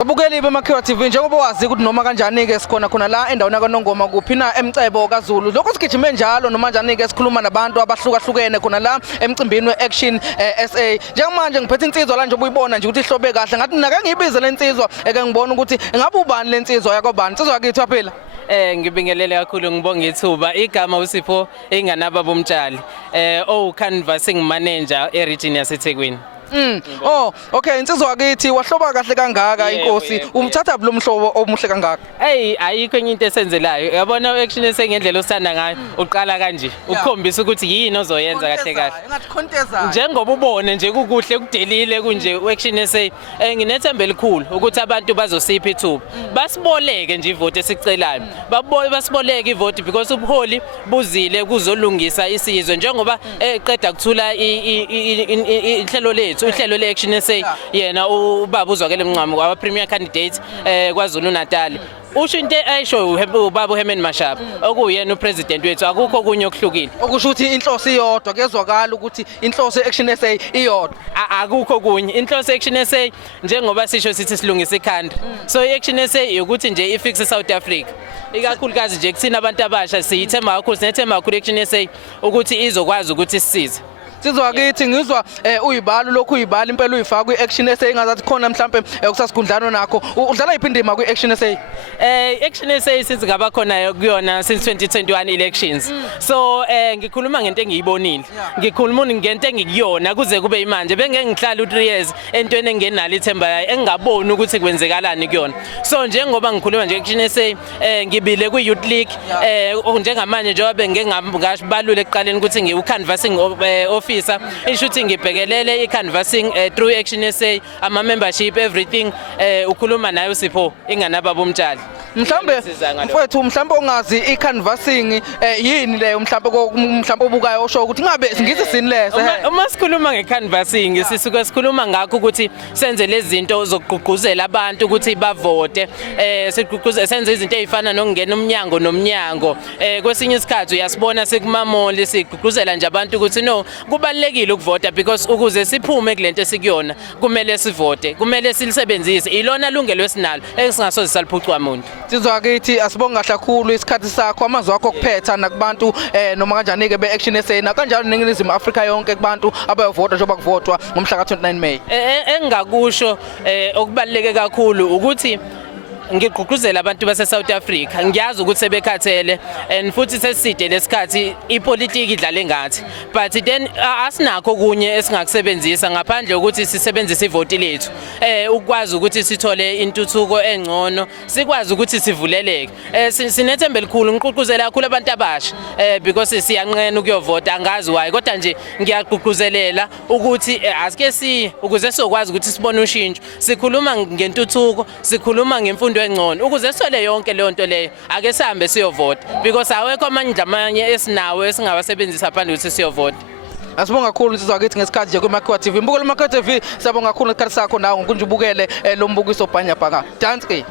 Abukeli beMakhiwa TV njengoba wazi ukuthi noma kanjani ke sikhona khona la endaweni kaNongoma kuphi na eMcebo kaZulu lokho sigijime njalo noma kanjani ke sikhuluma nabantu abahlukahlukene khona la emcimbini weAction SA njengamanje ngiphethe insizwa la nje ubuyibona nje ukuthi ihlobe kahle ngathi nake ngiyibize lensizwa eke ngibona ukuthi ngabe ubani lensizwa yakobani insizwa yakithi waphela Ngibingelele kakhulu ngibonga ithuba igama uSipho Mtshali canvassing manager eregion yaseThekwini. Oh okay insizwa yakithi wahloba kahle kangaka inkosi umthatha lo mhlobo omuhle kangaka ayikho enye into esenzelayo yabona uAction esengendlela osanda ngayo uqala kanje ukukhombisa ukuthi yini ozoyenza kahle kahle engathi conteza njengoba ubone nje kukuhle kudelile kunje uAction nginethemba elikhulu ukuthi abantu bazosipha ithuba basiboleke nje ivote esicelayo basiboleke ivote because ubuholi buzile kuzolungisa isizwe njengoba eqeda kuthula inhlelo lethu uhlelo leAction SA yena ubaba Zwakele Mncwango wa premier candidate kwaZulu Natal usho into ayisho ubaba Mashaba okuyena upresident wethu akukho kunye okuhlukile okusho ukuthi inhloso iyodwa kezwakala ukuthi inhloso eAction SA iyodwa akukho kunye inhloso eAction SA njengoba sisho sithi silungisa ikhanda so iAction SA ukuthi nje ifixe South Africa ikakhulukazi nje kuthina abantu abasha siyithemba kakhulu sinethemba kakhulu eAction SA ukuthi izokwazi ukuthi sisize Sizwa akithi ngizwa uyibalo lokhu uyibala impela uyifaka kwiAction SA engazathi khona mhlambe kusasikhundlano nakho udlala iphindima kwiAction SA Action SA sithi ngaba khona kuyona since 2021 elections so ngikhuluma ngento engiyibonile ngikhuluma ngento engikuyona kuze kube imanje bengeke ngihlala u3 years entweni engenalo ithemba yayo engaboni ukuthi kwenzekalani kuyona so njengoba ngikhuluma nje Action SA ngibile ku Youth League njengamanje njengoba ngingashibalule ekuqaleni ukuthi ngiucanvassing officer ishuthi ngibhekelele icanvassing through Action SA ama membership everything ukhuluma nayo Sipho Mtshali mhlambe mfowethu mhlambe ongazi icanvassing yini leyo mhlambe obukayo osho ukuthi ngabe ngithi sini leso uma sikhuluma ngecanvassing sisuke sikhuluma ngakho ukuthi senze lezi zinto zokugqugquzela abantu ukuthi bavote senze izinto ezifana nokungena umnyango nomnyango kwesinye isikhathi uyasibona sekumamoli sigqugquzela nje abantu ukuthi no kubalekile ukuvota because ukuze siphume kulento esikuyona kumele sivote kumele silisebenzise ilona lungelo esinalo esingasoze saliphucwa umuntu Sizwa akithi asibonga kahle kakhulu isikhathi sakho amazwi akho kuphetha nakubantu noma kanjani ke beAction SA na kanjalo ningizimu Africa yonke kubantu abayovota njengoba kuvotwa ngomhla ka29 May engakusho okubaleke kakhulu ukuthi ngigqugquzela abantu base South Africa ngiyazi ukuthi sebekhathele and futhi seside lesikhathi ipolitiki idlale ngathi but then asinakho kunye esingakusebenzisa ngaphandle ukuthi sisebenzise ivoti lethu ukwazi ukuthi sithole intuthuko engcono sikwazi ukuthi sivuleleke sinethemba elikhulu ngigqugquzela kakhulu abantu abasha because siyanqena ukuyovota angazi why kodwa nje ngiyagqugquzelela ukuthi asike ukuze sizokwazi ukuthi sibone ushintsho sikhuluma ngentuthuko sikhuluma ngemfundo engcono ukuze sithole yonke leyo nto leyo ake sihambe siyovota because awekho amanye esinawo esingabasebenzisa phandle ukuthi siyovota Asibonga kakhulu insizwa yakithi ngesikhathi nje kwiMakhiwa TV mbukela uMakhiwa TV siyabonga kakhulu ngesikhathi sakho nawe ngonje ubukele lo mbukiso bhanya bhaka dance ke